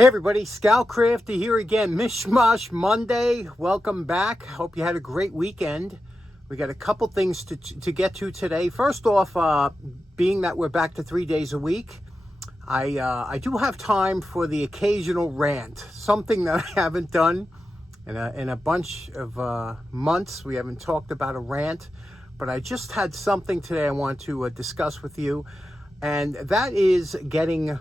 Hey everybody, Scout Crafty here again. Mishmash Monday. Welcome back. Hope you had a great weekend. We got a couple things to get to today. First off, being that we're back to 3 days a week, I do have time for the occasional rant. Something that I haven't done in a bunch of months. We haven't talked about a rant, but I just had something today I want to discuss with you, and that is getting...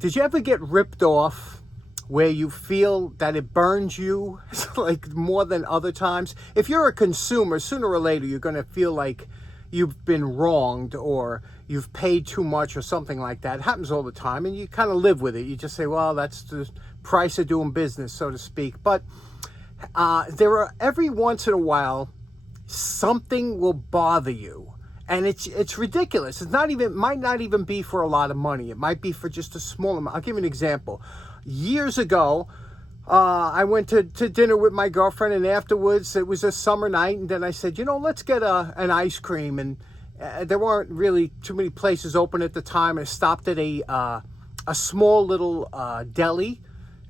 Did you ever get ripped off where you feel that it burns you like more than other times? If you're a consumer, sooner or later, you're going to feel like you've been wronged or you've paid too much or something like that. It happens all the time, and you kind of live with it. You just say, well, that's the price of doing business, so to speak. But there are, every once in a while, something will bother you. And it's ridiculous. It's not even, might not even be for a lot of money. It might be for just a small amount. I'll give you an example. Years ago, I went to dinner with my girlfriend, and afterwards it was a summer night, and then I said, let's get an ice cream. And there weren't really too many places open at the time. I stopped at a small little deli,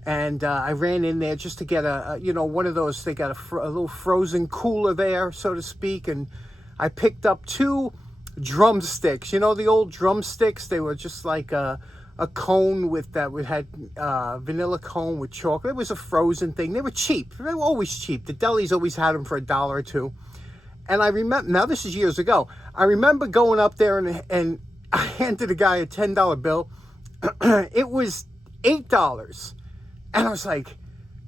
and I ran in there just to get one of those. They got a little frozen cooler there, so to speak, and I picked up 2 drumsticks. You know, the old drumsticks? They were just like a cone we had vanilla cone with chocolate. It was a frozen thing. They were cheap. They were always cheap. The delis always had them for $1 or $2. And I remember, now this is years ago, I remember going up there and I handed a guy a $10 bill. It was $8. And I was like,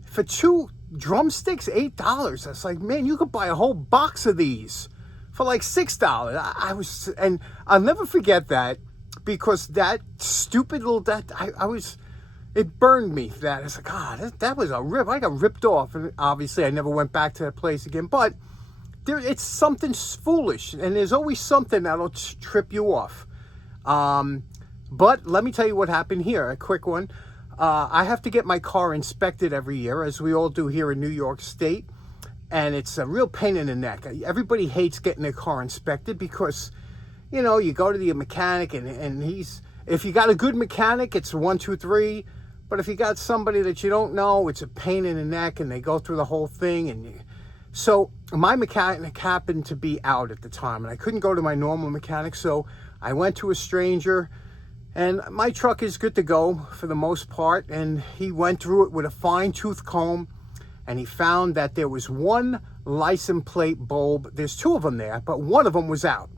for 2 drumsticks, $8? I was like, man, you could buy a whole box of these for like $6. And I'll never forget that, because that stupid little, it burned me. That I was like, God, that was a rip. I got ripped off, and obviously I never went back to that place again. But it's something foolish, and there's always something that'll trip you off. But let me tell you what happened here. A quick one. I have to get my car inspected every year, as we all do here in New York State. And it's a real pain in the neck. Everybody hates getting their car inspected because, you go to the mechanic and if you got a good mechanic, it's 1, 2, 3. But if you got somebody that you don't know, it's a pain in the neck, and they go through the whole thing. So my mechanic happened to be out at the time, and I couldn't go to my normal mechanic. So I went to a stranger, and my truck is good to go for the most part. And he went through it with a fine-tooth comb, and he found that there was 1 license plate bulb. There's 2 of them there, but one of them was out.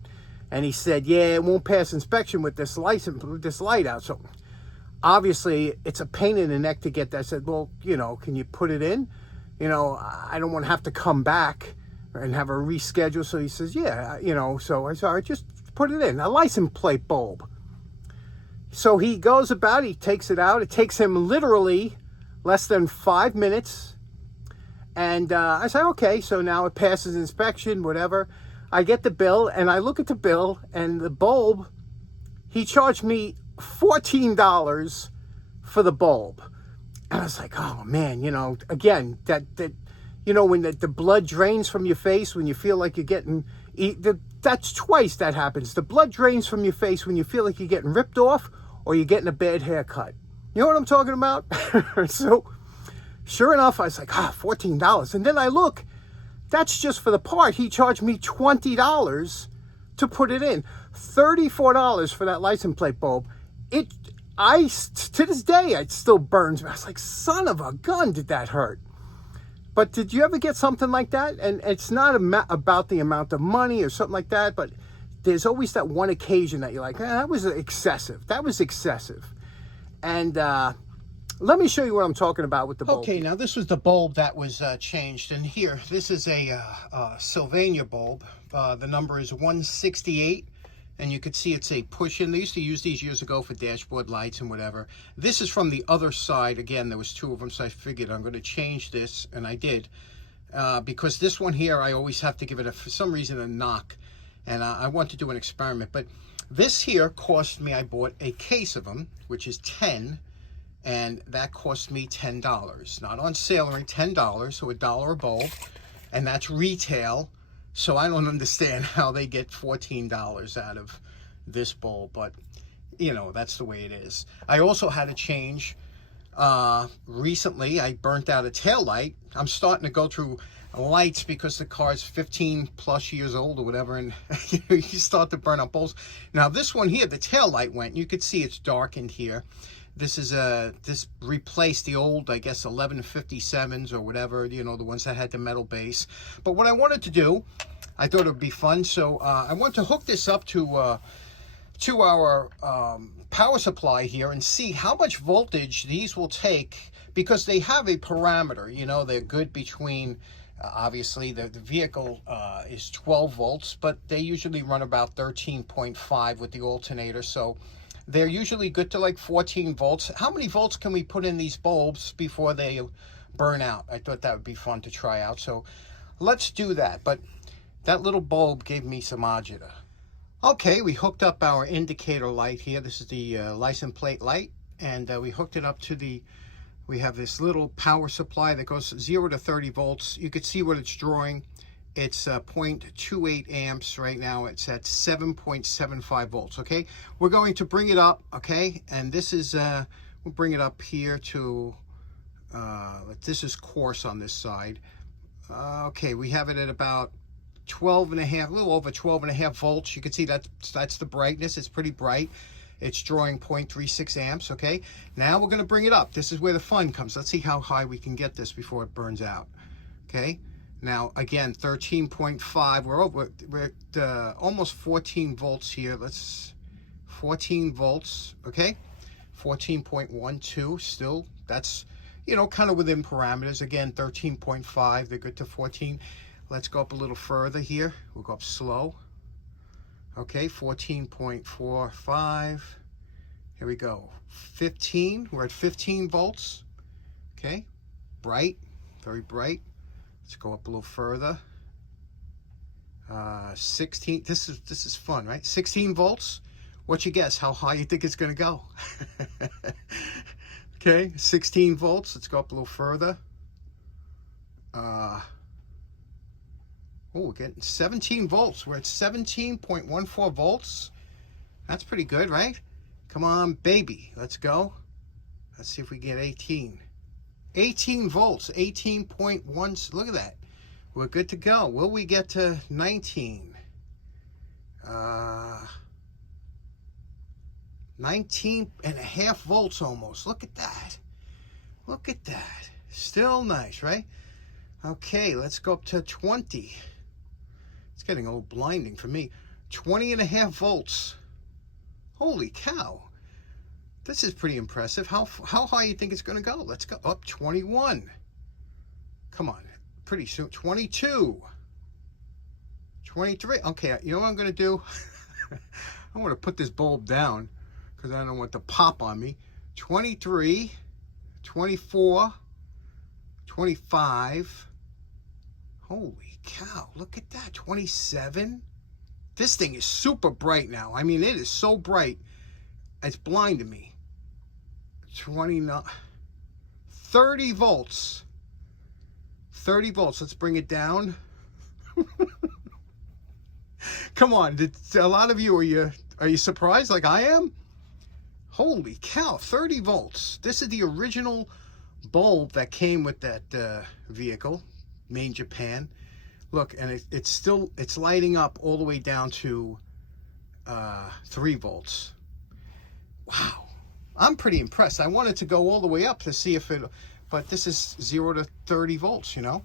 And he said, yeah, it won't pass inspection with this light out. So obviously it's a pain in the neck to get that. I said, well, can you put it in? I don't want to have to come back and have a reschedule. So he says, yeah, so I said, all right, just put it in, a license plate bulb. So he goes about, he takes it out. It takes him literally less than 5 minutes. And I say, okay, so now it passes inspection, whatever. I get the bill, and I look at the bill, and the bulb, he charged me $14 for the bulb. And I was like, oh, man, again, that when the blood drains from your face, when you feel like you're getting, that's twice that happens. The blood drains from your face when you feel like you're getting ripped off or you're getting a bad haircut. You know what I'm talking about? So... sure enough, I was like, $14. And then I look, that's just for the part. He charged me $20 to put it in. $34 for that license plate bulb. To this day, it still burns me. I was like, son of a gun, did that hurt? But did you ever get something like that? And it's not about the amount of money or something like that, but there's always that one occasion that you're like, that was excessive. That was excessive. And, let me show you what I'm talking about with the bulb. Okay, now this was the bulb that was changed. And here, this is a Sylvania bulb. The number is 168. And you can see it's a push-in. They used to use these years ago for dashboard lights and whatever. This is from the other side. Again, there was 2 of them, so I figured I'm going to change this. And I did. Because this one here, I always have to give it, for some reason, a knock. And I want to do an experiment. But this here cost me, I bought a case of them, which is 10. And that cost me $10. Not on sale or anything, $10, so $1 a bulb. And that's retail. So I don't understand how they get $14 out of this bulb. But, that's the way it is. I also had to change Recently, I burnt out a tail light. I'm starting to go through lights because the car's 15 plus years old or whatever, and you start to burn up bulbs. Now this one here, the tail light went. You could see it's darkened here. This is this replaced the old, I guess, 1157s or whatever, you know, the ones that had the metal base. But what I wanted to do, I thought it would be fun, so I want to hook this up to our power supply here and see how much voltage these will take, because they have a parameter. You know, they're good between, obviously the vehicle is 12 volts, but they usually run about 13.5 with the alternator, so they're usually good to like 14 volts. How many volts can we put in these bulbs before they burn out? I thought that would be fun to try out, so let's do that. But that little bulb gave me some agita. Okay, we hooked up our indicator light here. This is the license plate light, and we hooked it up to we have this little power supply that goes 0 to 30 volts. You can see what it's drawing. It's 0.28 amps right now. It's at 7.75 volts, okay? We're going to bring it up, okay? And this is, we'll bring it up here to, this is coarse on this side. Okay, we have it at about 12 and a half, a little over 12 and a half volts. You can see that's the brightness. It's pretty bright. It's drawing 0.36 amps, okay? Now we're gonna bring it up. This is where the fun comes. Let's see how high we can get this before it burns out, okay? Now, again, 13.5, we're at almost 14 volts here. 14 volts, okay? 14.12 still, that's, you know, kind of within parameters. Again, 13.5, they're good to 14. Let's go up a little further here. We'll go up slow. Okay, 14.45. Here we go. 15, we're at 15 volts. Okay, bright, very bright. Let's go up a little further. 16, this is fun, right? 16 volts. What you guess? How high you think it's gonna go? Okay, 16 volts. Let's go up a little further. Oh, we're getting 17 volts. We're at 17.14 volts. That's pretty good, right? Come on, baby. Let's go. Let's see if we get 18. 18 volts, 18.1. Look at that. We're good to go. Will we get to 19? 19 and a half volts almost. Look at that. Look at that. Still nice, right? Okay, let's go up to 20. It's getting a little blinding for me. 20 and a half volts. Holy cow. This is pretty impressive. How high you think it's going to go? Let's go up 21. Come on. Pretty soon. 22. 23. Okay, you know what I'm going to do? I'm going to put this bulb down because I don't want it to pop on me. 23. 24. 25. Holy cow. Look at that. 27. This thing is super bright now. I mean, it is so bright. It's blinding me. 29. 30 volts. 30 volts. Let's bring it down. Come on. A lot of you, are you surprised like I am? Holy cow. 30 volts. This is the original bulb that came with that vehicle, made in Japan. Look, and it's lighting up all the way down to 3 volts. Wow. I'm pretty impressed. I wanted to go all the way up to see if but this is 0 to 30 volts, you know.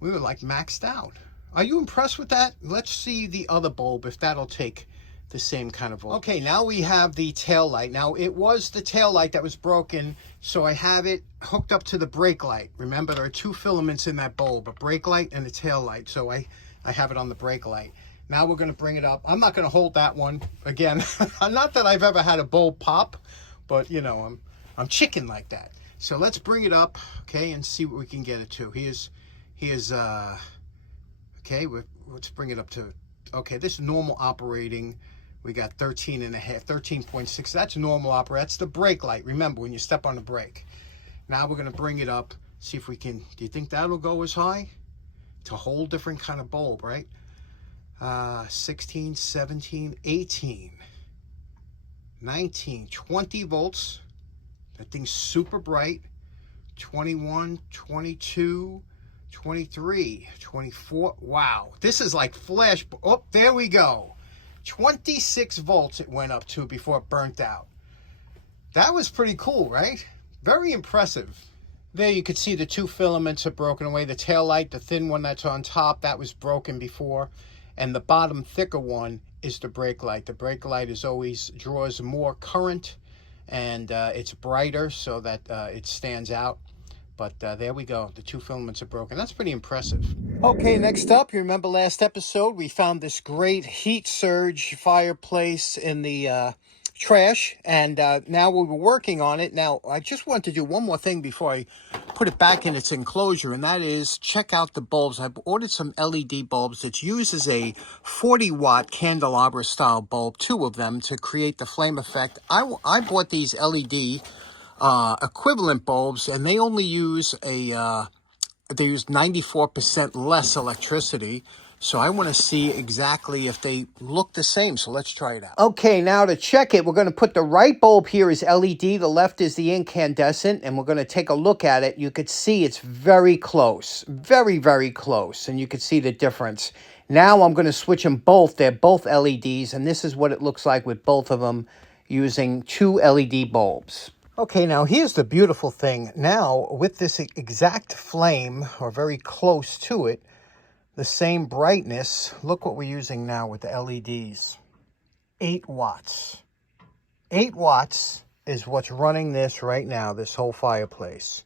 We were like maxed out. Are you impressed with that? Let's see the other bulb, if that'll take the same kind of voltage. Okay, now we have the tail light. Now, it was the tail light that was broken, so I have it hooked up to the brake light. Remember, there are 2 filaments in that bulb, a brake light and a tail light, so I have it on the brake light. Now we're going to bring it up. I'm not going to hold that one again. Not that I've ever had a bulb pop, but you know, I'm chicken like that. So let's bring it up, okay, and see what we can get it to. Here's okay, let's bring it up to, okay, this is normal operating. We got 13 and a half, 13.6. That's normal operating. That's the brake light. Remember, when you step on the brake. Now we're going to bring it up, see if we can, do you think that'll go as high? It's a whole different kind of bulb, right? 16, 17, 18, 19, 20 volts. That thing's super bright. 21, 22, 23, 24. Wow, this is like flash. Oh, there we go. 26 volts it went up to before it burnt out. That was pretty cool, right? Very impressive. There you could see the two filaments are broken away. The tail light, the thin one that's on top, that was broken before. And the bottom thicker one is the brake light. The brake light is always draws more current, and it's brighter so that it stands out. But there we go. The two filaments are broken. That's pretty impressive. Okay, next up, you remember last episode, we found this great heat surge fireplace in the trash, and now we were working on it. Now, I just want to do one more thing before I put it back in its enclosure, and that is check out the bulbs. I've ordered some LED bulbs that uses a 40-watt candelabra style bulb, two of them, to create the flame effect. I bought these LED equivalent bulbs, and they only use they use 94% less electricity. So I want to see exactly if they look the same. So let's try it out. Okay, now to check it, we're going to put the right bulb here is LED. The left is the incandescent, and we're going to take a look at it. You could see it's very close, very, very close, and you could see the difference. Now I'm going to switch them both. They're both LEDs, and this is what it looks like with both of them using two LED bulbs. Okay, now here's the beautiful thing. Now, with this exact flame, or very close to it, the same brightness, look what we're using now with the LEDs. 8 watts. 8 watts is what's running this right now, this whole fireplace.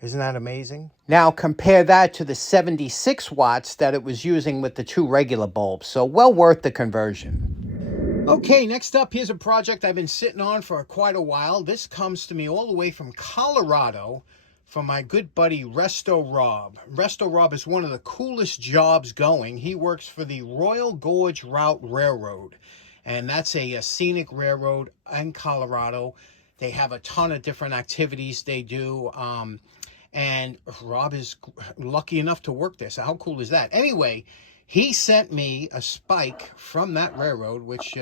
Isn't that amazing? Now compare that to the 76 watts that it was using with the two regular bulbs. So well worth the conversion. Okay, next up, here's a project I've been sitting on for quite a while. This comes to me all the way from Colorado from my good buddy Resto Rob. Resto Rob is one of the coolest jobs going. He works for the Royal Gorge Route Railroad, and that's a scenic railroad in Colorado. They have a ton of different activities they do, and Rob is lucky enough to work there. So how cool is that? Anyway, he sent me a spike from that railroad, which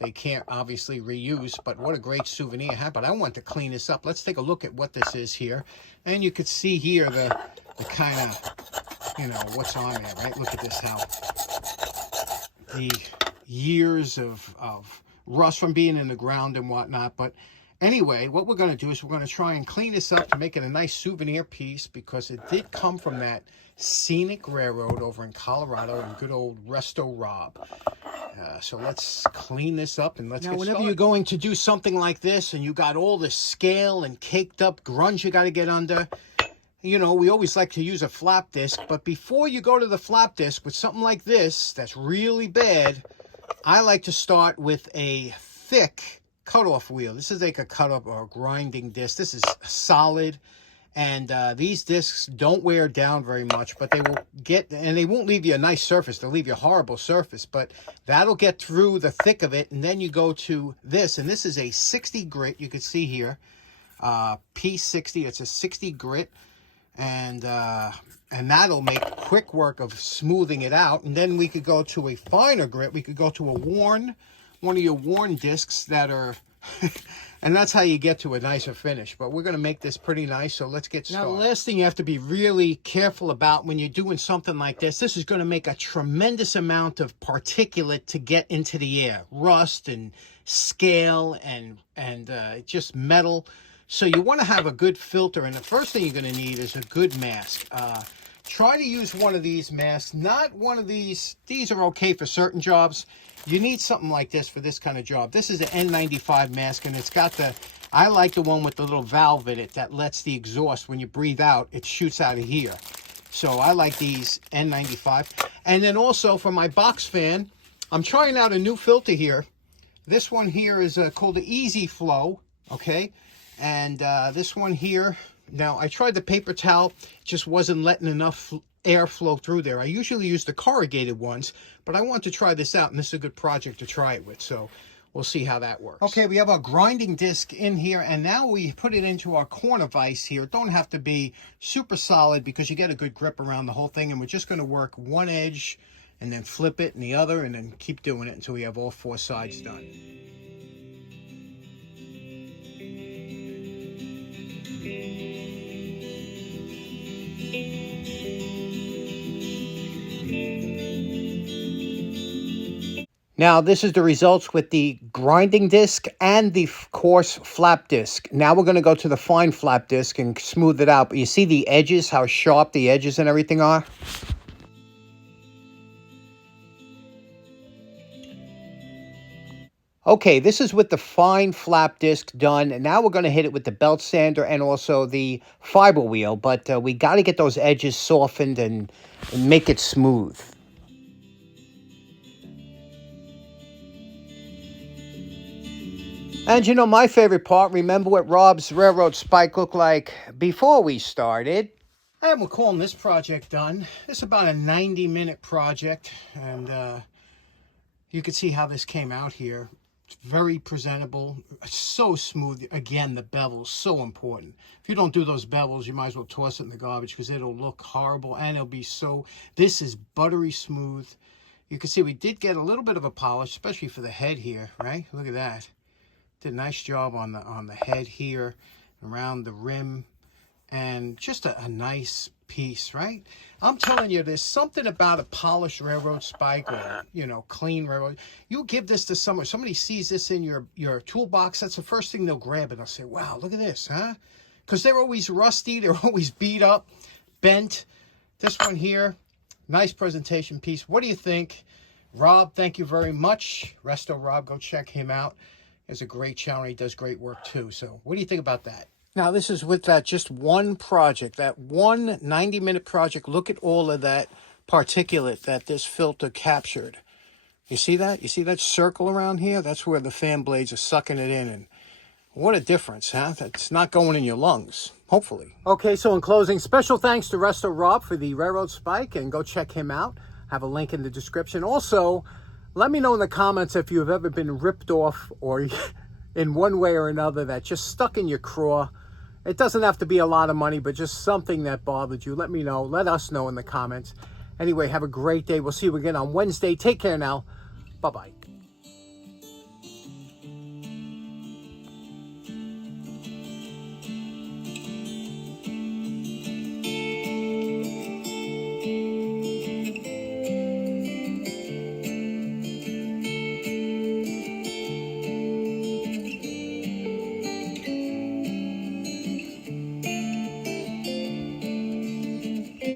they can't obviously reuse, but what a great souvenir I have. But I want to clean this up. Let's take a look at what this is here. And you could see here the kind of, you know, what's on there, right? Look at this, how the years of rust from being in the ground and whatnot. But anyway, what we're going to do is we're going to try and clean this up to make it a nice souvenir piece, because it did come from that scenic railroad over in Colorado and good old Resto Rob. So let's clean this up and let's get started. Now, whenever you're going to do something like this and you got all the scale and caked up grunge you got to get under, you know, we always like to use a flap disc. But before you go to the flap disc with something like this that's really bad, I like to start with a thick cutoff wheel. This is like a cut-up or a grinding disc. This is solid. And these discs don't wear down very much, but they will get, and they won't leave you a nice surface. They'll leave you a horrible surface, but that'll get through the thick of it. And then you go to this, and this is a 60 grit. You can see here, P60. It's a 60 grit, and that'll make quick work of smoothing it out. And then we could go to a finer grit. We could go to one of your worn discs that are. And that's how you get to a nicer finish. But we're going to make this pretty nice, so let's get started. Now, the last thing you have to be really careful about when you're doing something like this is going to make a tremendous amount of particulate to get into the air. Rust and scale and just metal. So you want to have a good filter, and the first thing you're going to need is a good mask. Try to use one of these masks, not one of these. These are okay for certain jobs. You need something like this for this kind of job. This is an N95 mask, and it's got the, I like the one with the little valve in it that lets the exhaust, when you breathe out, it shoots out of here. So I like these N95. And then also for my box fan, I'm trying out a new filter here. This one here is called the Easy Flow, okay? And this one here, now I tried the paper towel, just wasn't letting enough air flow through there. I usually use the corrugated ones, but I want to try this out, and this is a good project to try it with, so we'll see how that works. Okay, we have our grinding disc in here, and now we put it into our corner vise here. It don't have to be super solid because you get a good grip around the whole thing, and we're just going to work one edge and then flip it and the other, and then keep doing it until we have all four sides done. Now, this is the results with the grinding disc and the coarse flap disc. Now we're going to go to the fine flap disc and smooth it out. But you see the edges, how sharp the edges and everything are? Okay, this is with the fine flap disc done. And now we're going to hit it with the belt sander and also the fiber wheel. But we got to get those edges softened and make it smooth. And you know, my favorite part, remember what Rob's railroad spike looked like before we started? And we're calling this project done. This is about a 90-minute project. And you can see how this came out here. It's very presentable, so smooth. Again, the bevels, so important. If you don't do those bevels, you might as well toss it in the garbage because it'll look horrible and it'll be so... This is buttery smooth. You can see we did get a little bit of a polish, especially for the head here, right? Look at that. Did a nice job on the head here, around the rim, and just a nice piece, right? I'm telling you, there's something about a polished railroad spike or, you know, clean railroad. You give this to someone, somebody sees this in your toolbox, that's the first thing they'll grab, and they'll say, wow, look at this, huh? Because they're always rusty, they're always beat up, bent. This one here, nice presentation piece. What do you think? Rob, thank you very much. Resto Rob, go check him out. Is a great channel. He does great work too. So what do you think about that? Now, this is with that just one project, that one 90-minute project. Look at all of that particulate that this filter captured. You see that? You see that circle around here? That's where the fan blades are sucking it in. And what a difference, huh? That's not going in your lungs, hopefully. Okay, so in closing, special thanks to Resto Rob for the railroad spike, and go check him out. Have a link in the description. Also, let me know in the comments if you've ever been ripped off or in one way or another that just stuck in your craw. It doesn't have to be a lot of money, but just something that bothered you. Let me know. Let us know in the comments. Anyway, have a great day. We'll see you again on Wednesday. Take care now. Bye-bye.